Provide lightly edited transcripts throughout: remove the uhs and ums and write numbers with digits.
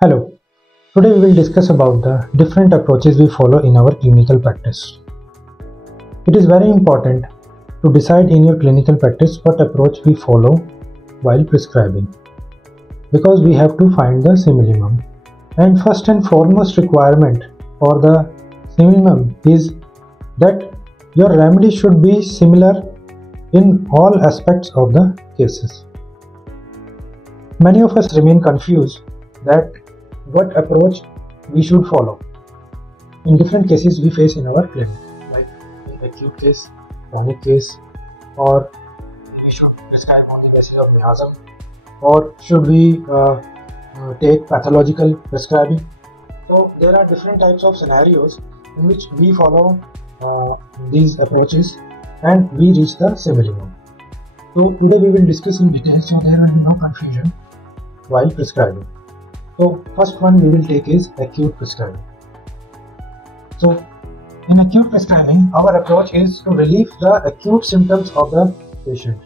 Hello, today we will discuss about the different approaches we follow in our clinical practice. It is very important to decide in your clinical practice what approach we follow while prescribing, because we have to find the minimum. And first and foremost requirement for the minimum is that your remedy should be similar in all aspects of the cases. Many of us remain confused that what approach we should follow in different cases we face in our clinic, like in acute case, chronic case, or we should prescribe on the basis of miasm, or should we take pathological prescribing. So there are different types of scenarios in which we follow these approaches and we reach the minimum. So today we will discuss in detail so there will be no confusion while prescribing. So first one we will take is acute prescribing. So in acute prescribing, our approach is to relieve the acute symptoms of the patient.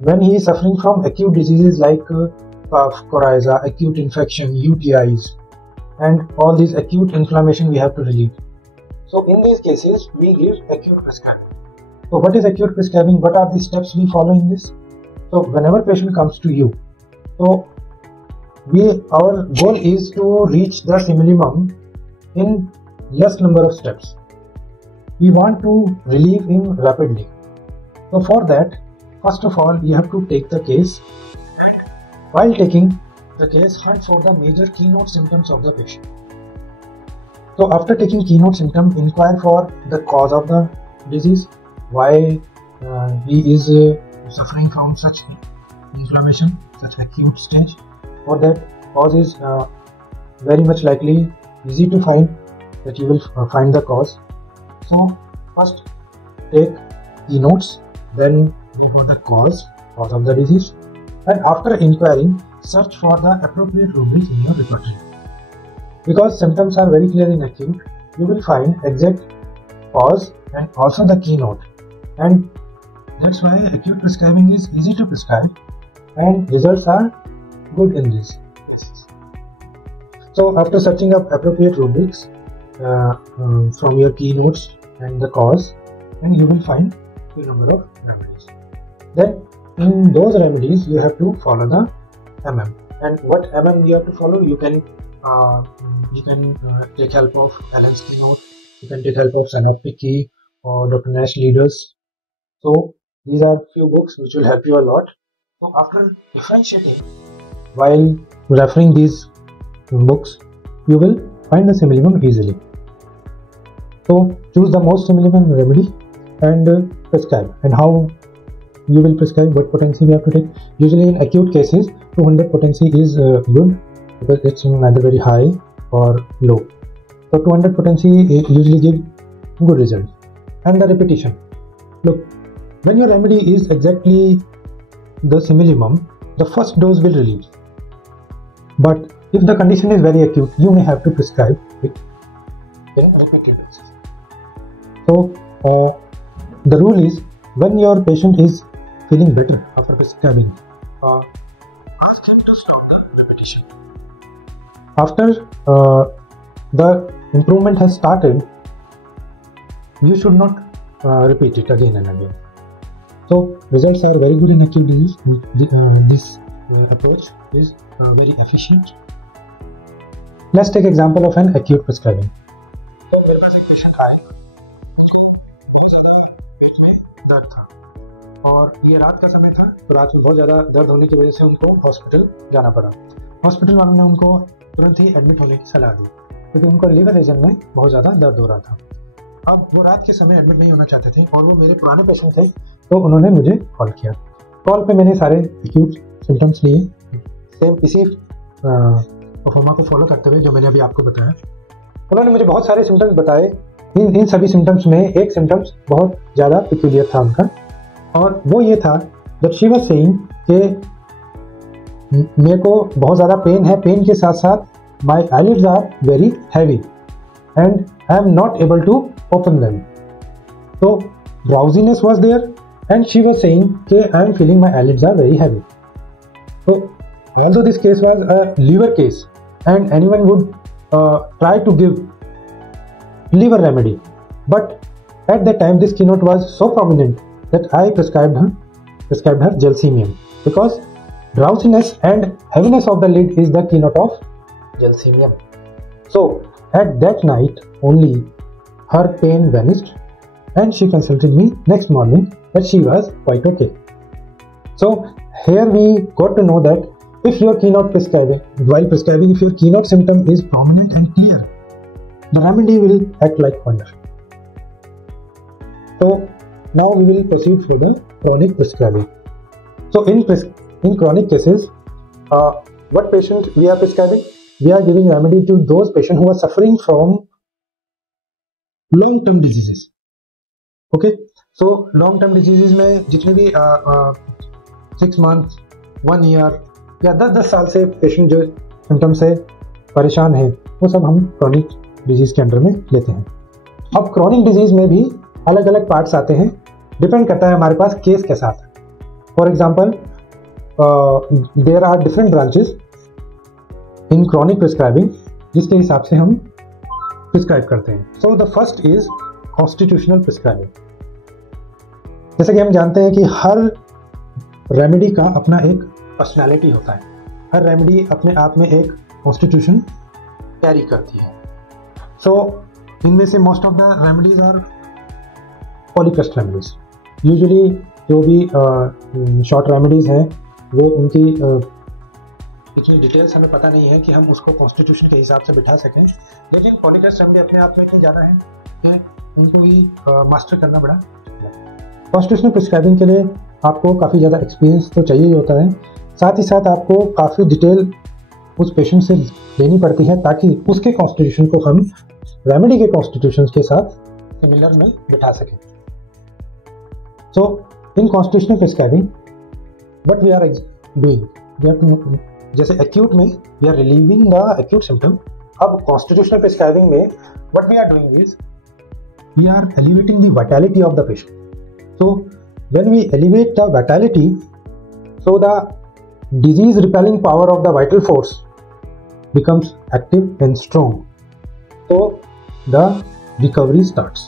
When he is suffering from acute diseases like cough, coryza, acute infection, UTIs, and all these acute inflammation we have to relieve. So in these cases we give acute prescribing. So what is acute prescribing? What are the steps we follow in this? So whenever patient comes to you, so our goal is to reach the minimum in less number of steps. We want to relieve him rapidly. So for that, first of all, you have to take the case. While taking the case, hunt for the major keynote symptoms of the patient. So after taking keynote symptom, inquire for the cause of the disease, why he is suffering from such inflammation, such acute stage. For that cause is very much likely easy to find, that you will find the cause. So first take keynotes, then go for the cause of the disease, and after inquiring, search for the appropriate rubric in your repertoire. Because symptoms are very clear in acute, you will find exact cause and also the keynote, and that's why acute prescribing is easy to prescribe and results are good in this. So after searching up appropriate rubrics from your keynotes and the cause, and you will find a number of remedies. Then in those remedies you have to follow the MM. And what MM you have to follow? You can take help of Allen's keynote, you can take help of Synoptic Key or Dr. Nash Leaders. So these are few books which will help you a lot. So after differentiating while referring these books, you will find the minimum easily. So choose the most minimum remedy and prescribe. And how you will prescribe, what potency we have to take. Usually in acute cases 200 potency is good, because it's neither very high or low. So 200 potency usually give good result. And the repetition. Look, when your remedy is exactly the minimum, the first dose will relieve. But if the condition is very acute, you may have to prescribe it in repeated basis. So the rule is, when your patient is feeling better after prescribing, ask him to stop the repetition. After the improvement has started, you should not repeat it again and again. So results are very good in acute disease. This approach is very efficient. Let's take example of an acute prescribing. मेरे पास एक patient आए, पेट में दर्द था और ये रात का समय था, तो रात में बहुत ज़्यादा दर्द होने की वजह से उनको हॉस्पिटल जाना पड़ा। हॉस्पिटल वालों ने उनको तुरंत ही एडमिट होने की सलाह दी, क्योंकि उनको लिवर रीजन में बहुत ज़्यादा दर्द हो रहा था। अब वो रात के समय एडमिट नहीं होना चाहते थे और वो मेरे पुराने पेशेंट थे, तो उन्होंने मुझे कॉल किया। कॉल पे मैंने सारे एक्यूट सिम्टम्स लिए, सेम इसी परफॉर्मा को फॉलो करते हुए जो मैंने अभी आपको बताया। उन्होंने मुझे बहुत सारे सिम्टम्स बताए। इन सभी सिम्टम्स में एक सिम्टम्स बहुत ज़्यादा पिक्यूलियर था उनका, और वो ये था दैट शी वाज सेइंग कि मेरे को बहुत ज़्यादा पेन है, पेन के साथ साथ my eyelids are very heavy and I am not able to open them. तो drowsiness was there and she was saying that I am feeling my eyelids are very heavy. So although this case was a liver case, and anyone would try to give liver remedy, but at that time this keynote was so prominent that I prescribed her Gelsemium, because drowsiness and heaviness of the lid is the keynote of Gelsemium. So at that night only her pain vanished, and she consulted me next morning that she was quite okay. So here we got to know that if your keynote prescribing, if your keynote symptom is prominent and clear, the remedy will act like wonder. So now we will proceed for the chronic prescribing. So in chronic cases, what patient we are prescribing? We are giving remedy to those patients who are suffering from long-term diseases. Okay, so long-term diseases में जितने भी 6 months, 1 year या 10 साल से patient जो symptom से परेशान है, वो सब हम क्रॉनिक डिजीज के अंडर में लेते हैं. अब क्रॉनिक डिजीज में भी अलग अलग पार्ट्स आते हैं, डिपेंड करता है हमारे पास केस कैसा आता है. For example there are different branches in chronic prescribing, जिसके हिसाब से हम प्रिस्क्राइब करते हैं. So the first is constitutional prescribing. जैसे कि हम जानते हैं कि हर रेमेडी का अपना एक पर्सनालिटी होता है, हर रेमेडी अपने आप में एक कॉन्स्टिट्यूशन कैरी करती है. सो इनमें से most of the remedies are polycrest remedies. Usually जो भी शॉर्ट रेमेडीज हैं वो उनकी इतनी डिटेल्स हमें पता नहीं है कि हम उसको कॉन्स्टिट्यूशन के हिसाब से बिठा सकें, लेकिन पॉलीक्रेस्ट रेमेडी अपने आप में इतनी ज़्यादा है उनको भी मास्टर करना बड़ा. कॉन्स्टिट्यूशनल प्रिस्क्राइबिंग के लिए आपको काफ़ी ज़्यादा एक्सपीरियंस तो चाहिए ही होता है, साथ ही साथ आपको काफ़ी डिटेल उस पेशेंट से लेनी पड़ती है ताकि उसके कॉन्स्टिट्यूशन को हम रेमेडी के कॉन्स्टिट्यूशन के साथ सिमिलर में बिठा सकें. So in constitutional prescribing what we are doing, जैसे एक्यूट में we are relieving the acute symptom. अब कॉन्स्टिट्यूशनल प्रिस्क्राइबिंग में what we are doing is we are elevating the vitality of the patient. So when we elevate the vitality, so the disease repelling power of the vital force becomes active and strong. So the recovery starts.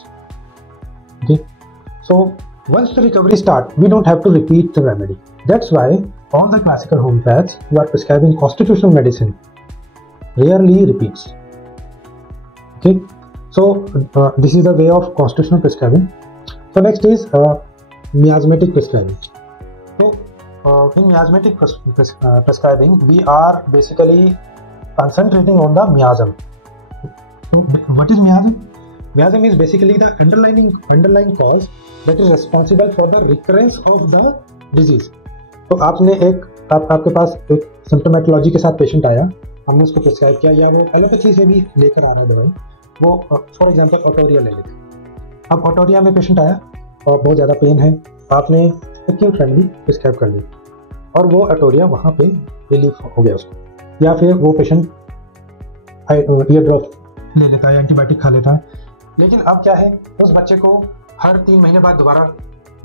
Okay. So once the recovery starts, we don't have to repeat the remedy. That's why all the classical homeopaths who are prescribing constitutional medicine rarely repeats. Okay. So this is the way of constitutional prescribing. So next is miasmatic prescribing. So in miasmatic prescribing, we are basically concentrating on the miasm. So what is miasm? Miasm is basically the underlying cause that is responsible for the recurrence of the disease. तो आपके पास एक symptomatology के साथ patient आया, हमने उसको prescribe किया, या वो एलोपैथी से भी लेकर आ रहा है दवाई, वो फॉर एग्जांपल ऑटोरिया ले लेते. अब ऑटोरिया में पेशेंट आया और बहुत ज़्यादा पेन है, आपने एक्यूट रेमेडी प्रिस्क्राइब कर ली और वो ऑटोरिया वहाँ पे रिलीफ हो गया उसको, या फिर वो पेशेंट ईयर ड्रॉप ले लेता है, एंटीबायोटिक खा लेता है. लेकिन अब क्या है, उस बच्चे को हर 3 महीने बाद दोबारा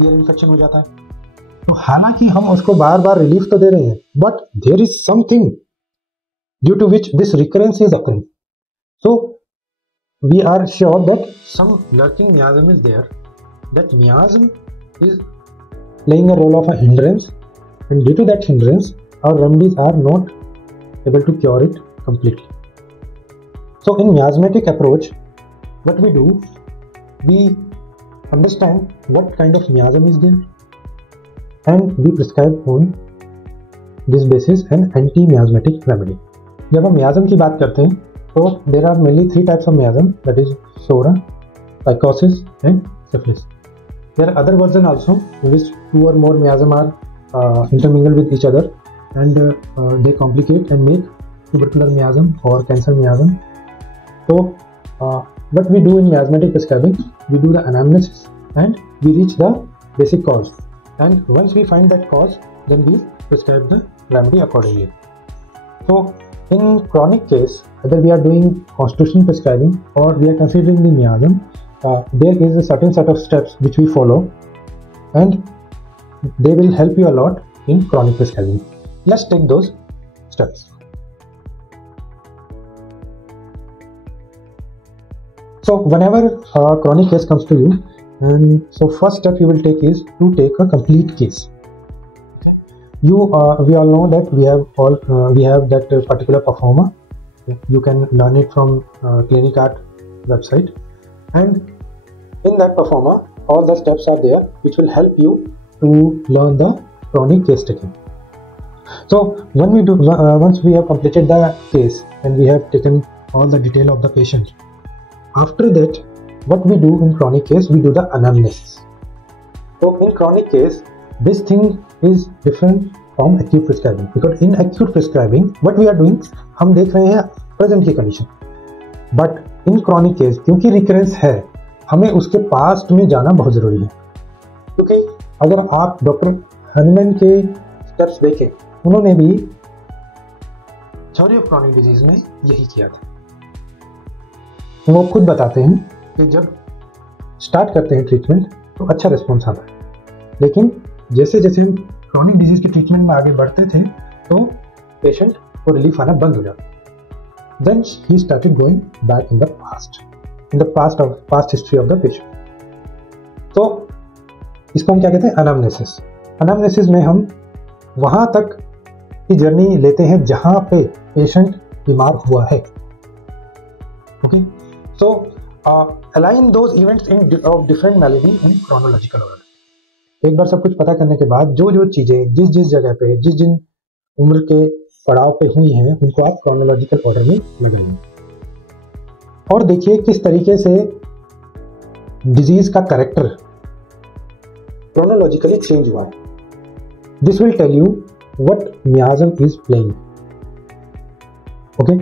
ईयर इन्फेक्शन हो जाता है. तो हालांकि हम उसको बार बार रिलीफ तो दे रहे हैं, but there is something due to which this recurrence is occurring. So we are sure that some lurking miasm is there. That miasm is playing a role of a hindrance, and due to that hindrance, our remedies are not able to cure it completely. So in miasmatic approach, what we do, we understand what kind of miasm is there, and we prescribe on this basis an anti-miasmatic remedy. जब हम miasm की बात करते हैं, so there are mainly 3 types of miasm, that is psora, psychosis and syphilis. There are other versions also in which 2 or more miasm are intermingled with each other, and they complicate and make tubercular miasm or cancer miasm. So what we do in miasmatic prescribing, we do the anamnesis and we reach the basic cause, and once we find that cause, then we prescribe the remedy accordingly. So in chronic case, whether we are doing constitutional prescribing or we are considering the miasm, there is a certain set of steps which we follow, and they will help you a lot in chronic prescribing. Let's take those steps. So whenever a chronic case comes to you, and so first step you will take is to take a complete case. We all know that we have that particular performer. You can learn it from ClinicArt website, and in that performer all the steps are there which will help you to learn the chronic case taking. So once we have completed the case and we have taken all the detail of the patient, after that what we do in chronic case, we do the anamnesis. So in chronic case this thing is different from acute prescribing, because in acute prescribing what we are doing, हम देख रहे हैं present की condition, but in chronic case क्योंकि recurrence है हमें उसके past में जाना बहुत जरूरी है, क्योंकि अगर आप डॉक्टर हनीमैन के स्टेप्स देखें, उन्होंने भी थ्योरी ऑफ क्रोनिक डिजीज में यही किया था। वो खुद बताते हैं कि जब स्टार्ट करते हैं ट्रीटमेंट तो अच्छा रिस्पॉन्स आता है, लेकिन जैसे जैसे हम क्रोनिक डिजीज के ट्रीटमेंट में आगे बढ़ते थे तो पेशेंट को रिलीफ आना बंद हो जाता। Then he started going back in the past history of the patient. तो इसको हम क्या कहते हैं, अनामनेसिस। अनामनेसिस में हम वहां तक की जर्नी लेते हैं जहां पे पेशेंट बीमार हुआ है। Okay, so align those events of different malady in chronological order. एक बार सब कुछ पता करने के बाद जो चीजें जिस जगह पे जिन उम्र के पड़ाव पे हुई हैं उनको आप क्रोनोलॉजिकल ऑर्डर में लगाएंगे, और देखिए किस तरीके से डिजीज का कैरेक्टर क्रोनोलॉजिकली चेंज हुआ है। This will tell you what miasm is playing. Okay,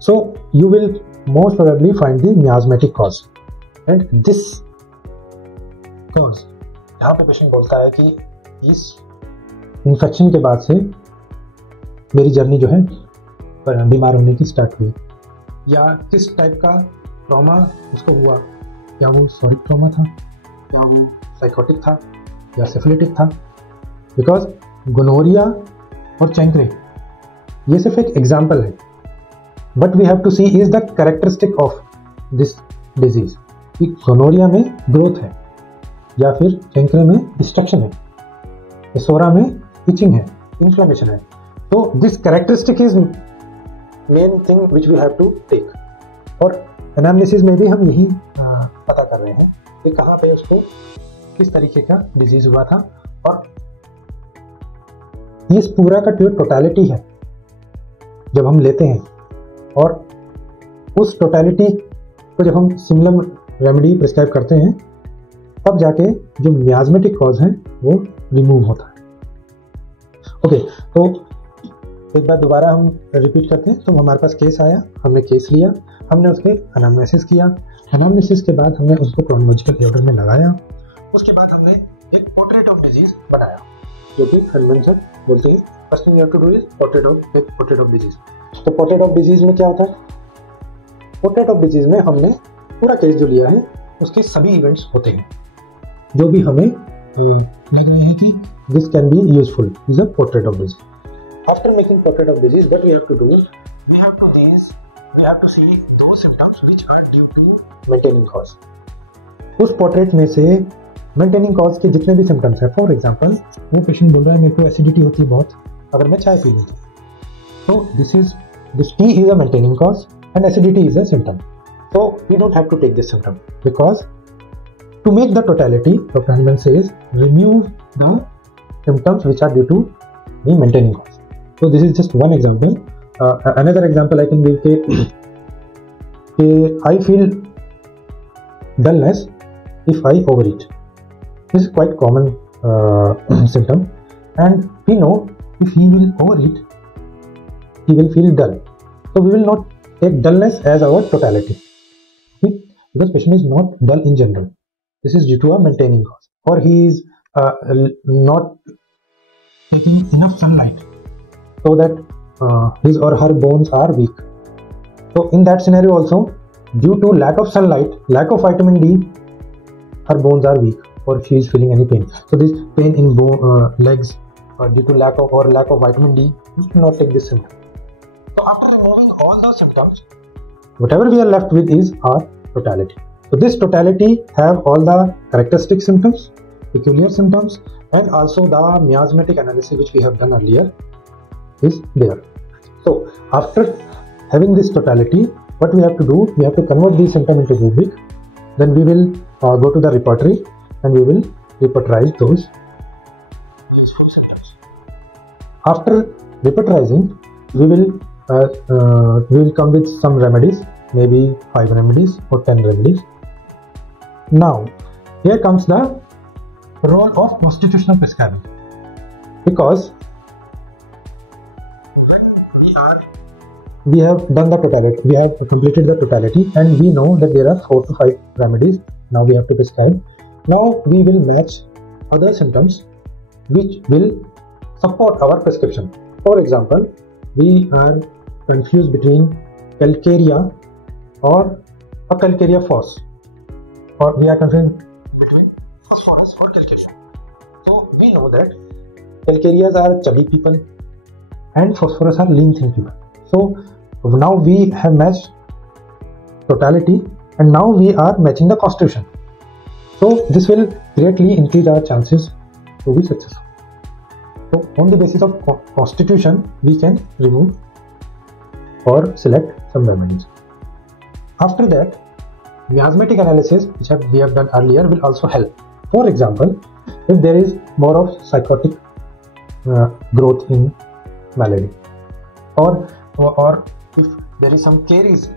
so you will most probably find the miasmatic cause, and this cause जहां पे पेशेंट बोलता है कि इस इन्फेक्शन के बाद से मेरी जर्नी जो है बीमार होने की स्टार्ट हुई, या किस टाइप का ट्रॉमा उसको हुआ, क्या वो सॉलिड ट्रॉमा था, क्या वो साइकोटिक था, या सिफिलिटिक था। बिकॉज गोनोरिया और चैंक्रे ये सिर्फ एक एग्जाम्पल है, but we have to see is the characteristic of this disease. Gonorrhoea में ग्रोथ है, या फिर चैंक्रे में डिस्ट्रक्शन है, एसोरा में इचिंग है, इन्फ्लेमेशन है। तो this characteristic is main thing which we have to take, और एनालिसिस में भी हम यही पता कर रहे हैं कि कहाँ पे उसको किस तरीके का डिजीज हुआ था, और इस पूरा का टोटलिटी है जब हम लेते हैं, और उस टोटलिटी को जब हम सिमिलर रेमेडी प्रिस्क्राइब करते हैं तब जाके जो मियाज्मेटिक कॉज है वो रिमूव होता है। ओके, तो एक बार दोबारा हम रिपीट करते हैं। तो हमारे पास केस आया, हमने केस लिया, हमने उसके अनामनेसिस किया, अनामनेसिस के बाद हमने उसको क्रोनोलॉजिकल ऑर्डर में लगाया, उसके बाद हमने एक पोर्ट्रेट ऑफ डिजीज बनाया, जो कि हनीमैन सर बोलते हैं first thing you have to do is portrait of disease. तो पोर्ट्रेट ऑफ डिजीज में क्या होता है, पोर्ट्रेट ऑफ डिजीज में हमने पूरा केस जो लिया है उसके सभी इवेंट्स होते हैं जो भी हमें लग रहे हैं कि this can be useful is a portrait of disease. After making portrait of disease, what we have to do is we have to see those symptoms which are due to maintaining cause. उस portrait में से maintaining cause के जितने भी symptoms है, for example वो patient बोल रहा है मेरे को एसिडिटी होती है बहुत अगर मैं चाय पी लूँ, तो this T is a maintaining cause and acidity is a symptom. So we don't have to take this symptom, because to make the totality, Dr. Haniman says remove the symptoms which are due to the maintaining cause. So this is just one example. Another example I can give I feel dullness if I overeat. This is quite common symptom, and we know if he will overeat, he will feel dull. So we will not take dullness as our totality. Okay? Because patient is not dull in general. This is due to a maintaining cause, or he is not taking enough sunlight, so that his or her bones are weak. So in that scenario also, due to lack of sunlight, lack of vitamin D, her bones are weak, or she is feeling any pain. So this pain in legs due to lack of vitamin D, you should not take this symptom. So after removing all the symptoms, whatever we are left with is our totality. So this totality have all the characteristic symptoms, peculiar symptoms, and also the miasmatic analysis which we have done earlier is there. So after having this totality, what we have to do, we have to convert these symptoms into rubric. Then we will go to the repertory and we will repertorize those symptoms. After repertorizing, we will come with some remedies, maybe 5 remedies or 10 remedies. Now, here comes the role of constitutional prescribing, because we have done the totality, we have completed the totality, and we know that there are 4 to 5 remedies. Now we have to prescribe. Now we will match other symptoms which will support our prescription. For example, we are confused between calcarea or a calcarea phos, or we are confused between phosphorus or calcation. So we know that calcareas are chubby people and phosphorus are lean thin people. So now we have matched totality, and now we are matching the constitution. So this will greatly increase our chances to be successful. So on the basis of constitution, we can remove or select some remedies. After that, miasmatic analysis, which we have done earlier, will also help. For example, if there is more of psychotic growth in malady, or if there is some caries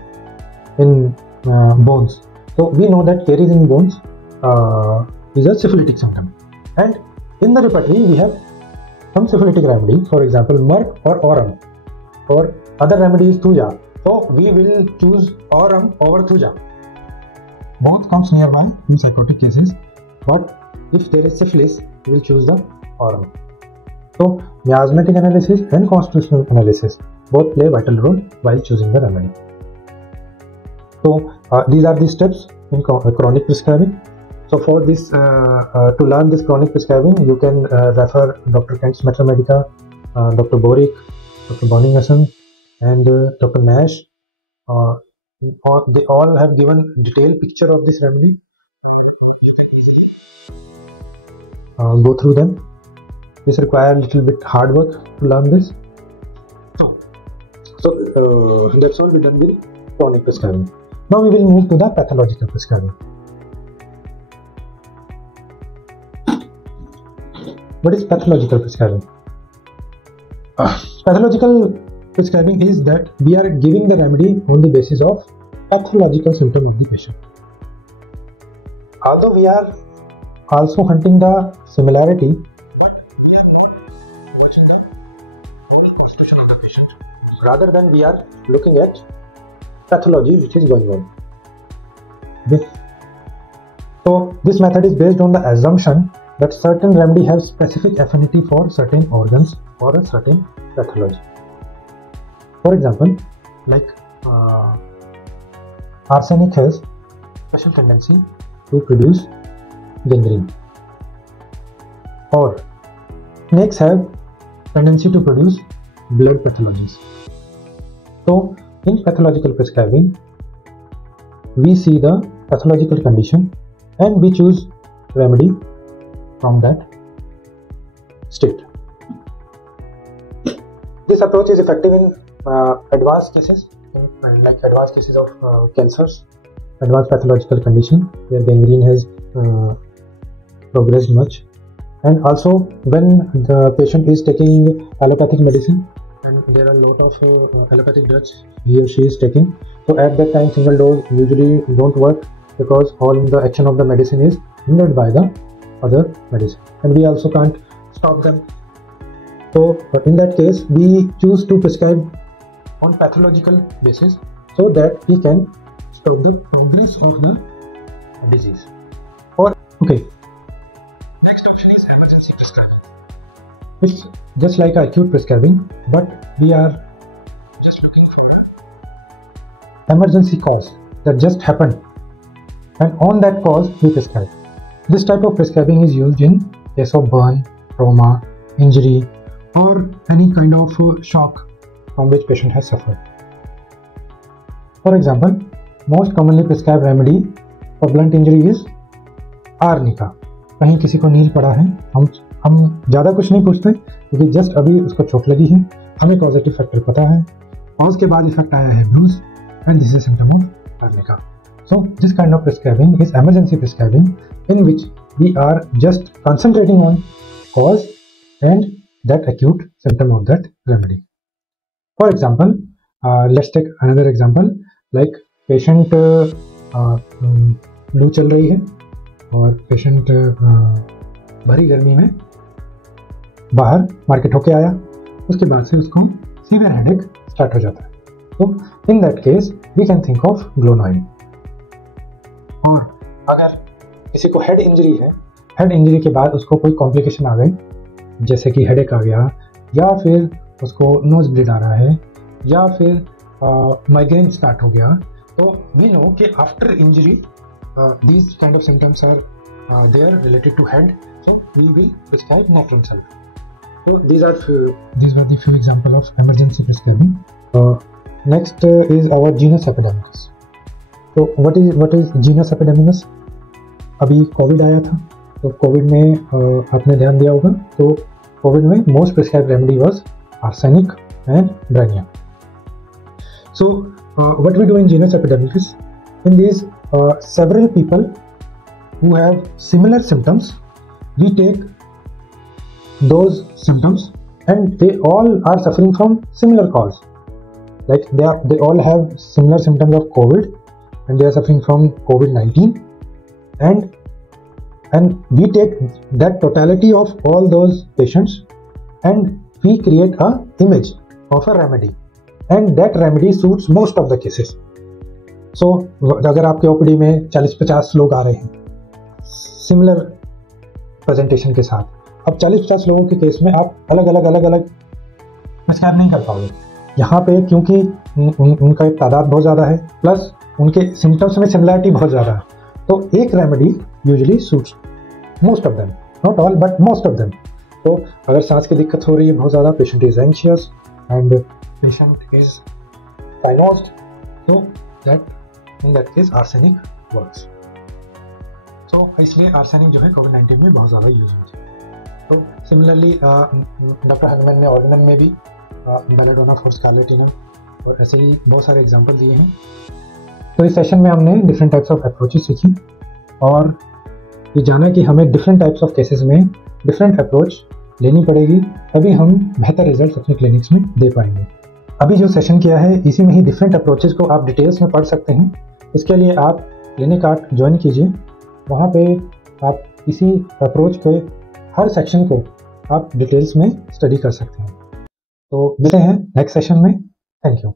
in bones. So we know that caries in bones is a syphilitic symptom, and in the repertory we have some syphilitic remedy. For example, myrrh or aurum, or other remedy is thuja. So we will choose aurum over thuja. Both comes nearby in psychotic cases, but if there is syphilis, we will choose the aurum. So miasmatic analysis and constitutional analysis both play a vital role while choosing the remedy. So these are the steps in chronic prescribing. So for this, to learn this chronic prescribing, you can refer Dr. Kent's Metra Medica, Dr. Borick, Dr. Bonninghausen, and Dr. Nash. They all have given detailed picture of this remedy. You can easily go through them. This requires a little bit hard work to learn this. So that's all we done with chronic prescribing. Now we will move to the pathological prescribing. What is pathological prescribing? Pathological prescribing is that we are giving the remedy on the basis of pathological symptom of the patient. Although we are also hunting the similarity, but we are not watching the whole constitution of the patient. Rather than we are looking at pathology which is going on. So this method is based on the assumption that certain remedy have specific affinity for certain organs or a certain pathology. For example, like arsenic has special tendency to produce gangrene, or snakes have tendency to produce blood pathologies. So in pathological prescribing, we see the pathological condition and we choose remedy from that state. This approach is effective in advanced cases, like advanced cases of cancers, advanced pathological condition where gangrene has progressed much, and also when the patient is taking allopathic medicine and there are a lot of allopathic drugs he or she is taking. So at that time, single dose usually don't work because all the action of the medicine is hindered by the other medicine, and we also can't stop them. So in that case, we choose to prescribe on pathological basis so that we can stop the progress of the disease. Or next option is emergency prescribing. It's just like acute prescribing, but we are just looking for emergency cause that just happened, and on that cause we prescribe. This type of prescribing is used in case of burn, trauma, injury, or any kind of shock from which patient has suffered. For example, most commonly prescribe remedy for blunt injury is arnica. कहीं किसी को नील पड़ा है, हम ज़्यादा कुछ नहीं पूछते क्योंकि जस्ट अभी उसको चोट लगी है, हमें कॉजेटिव फैक्टर पता है और उसके बाद इफेक्ट आया है bruise and this is symptom of arnica. So this kind of prescribing is emergency prescribing in which we are just concentrating on cause and that acute symptom of that remedy. For example, let's take another example like patient लू चल रही है और patient भरी गर्मी में बाहर market होके आया, उसके बाद से उसको सीवियर हेडेक स्टार्ट हो जाता है। तो in that case we can think of ग्लोनॉइल। अगर किसी को हेड इंजरी है, हेड इंजरी के बाद उसको कोई कॉम्प्लिकेशन आ गई जैसे कि हेडेक आ गया या फिर उसको नोज ब्लीड आ रहा है या फिर माइग्रेन स्टार्ट हो गया, तो वी नो कि after injury these kind of symptoms are there related to head, so we will prescribe nephron sulphate. So these were the few example of emergency prescribing. Next is our genus epidemicus. तो what is genus epidemicus? अभी Covid आया था, तो Covid में आपने ध्यान दिया होगा, तो कोविड में most prescribed remedy was arsenic and bryonia. So what we do in genus epidemicus, in these several people who have similar symptoms, we take those symptoms and they all are suffering from similar cause, like they all have similar symptoms of COVID and they are suffering from COVID-19, and we take that totality of all those patients and we create a image of a remedy and that remedy suits most of the cases. So अगर आपके OPD में 40-50 लोग आ रहे हैं similar presentation के साथ, अब 40-50 लोगों के केस में आप अलग अलग प्रिस्क्राइब नहीं कर पाओगे यहाँ पे, क्योंकि उनका एक तादाद बहुत ज़्यादा है प्लस उनके सिम्टम्स में सिमिलरिटी बहुत ज़्यादा है। तो एक remedy usually suits most of them, not all but most of them. तो अगर सांस की दिक्कत हो रही है बहुत ज़्यादा, patient is anxious and patient is cyanosed, तो in that case arsenic works. तो इसलिए आर्सेनिक जो है कोविड-19 में बहुत ज़्यादा यूज होती है। तो सिमिलरली डॉक्टर हनुमान ने ऑर्गेनन में भी बेलेडोना फॉर स्कारलेटिनम और ऐसे ही बहुत सारे एग्जांपल दिए हैं। तो इस सेशन में हमने डिफरेंट टाइप्स ऑफ अप्रोचेस सीखी और ये जाना कि हमें डिफरेंट टाइप्स ऑफ केसेस में डिफरेंट अप्रोच लेनी पड़ेगी, तभी हम बेहतर रिजल्ट अपने क्लिनिक्स में दे पाएंगे। अभी जो सेशन किया है इसी में ही डिफरेंट अप्रोचेस को आप डिटेल्स में पढ़ सकते हैं। इसके लिए आप क्लिनिक आर्ट ज्वाइन कीजिए, वहाँ पे आप इसी अप्रोच पे हर सेक्शन को आप डिटेल्स में स्टडी कर सकते हैं। तो मिलते हैं नेक्स्ट सेशन में। Thank you.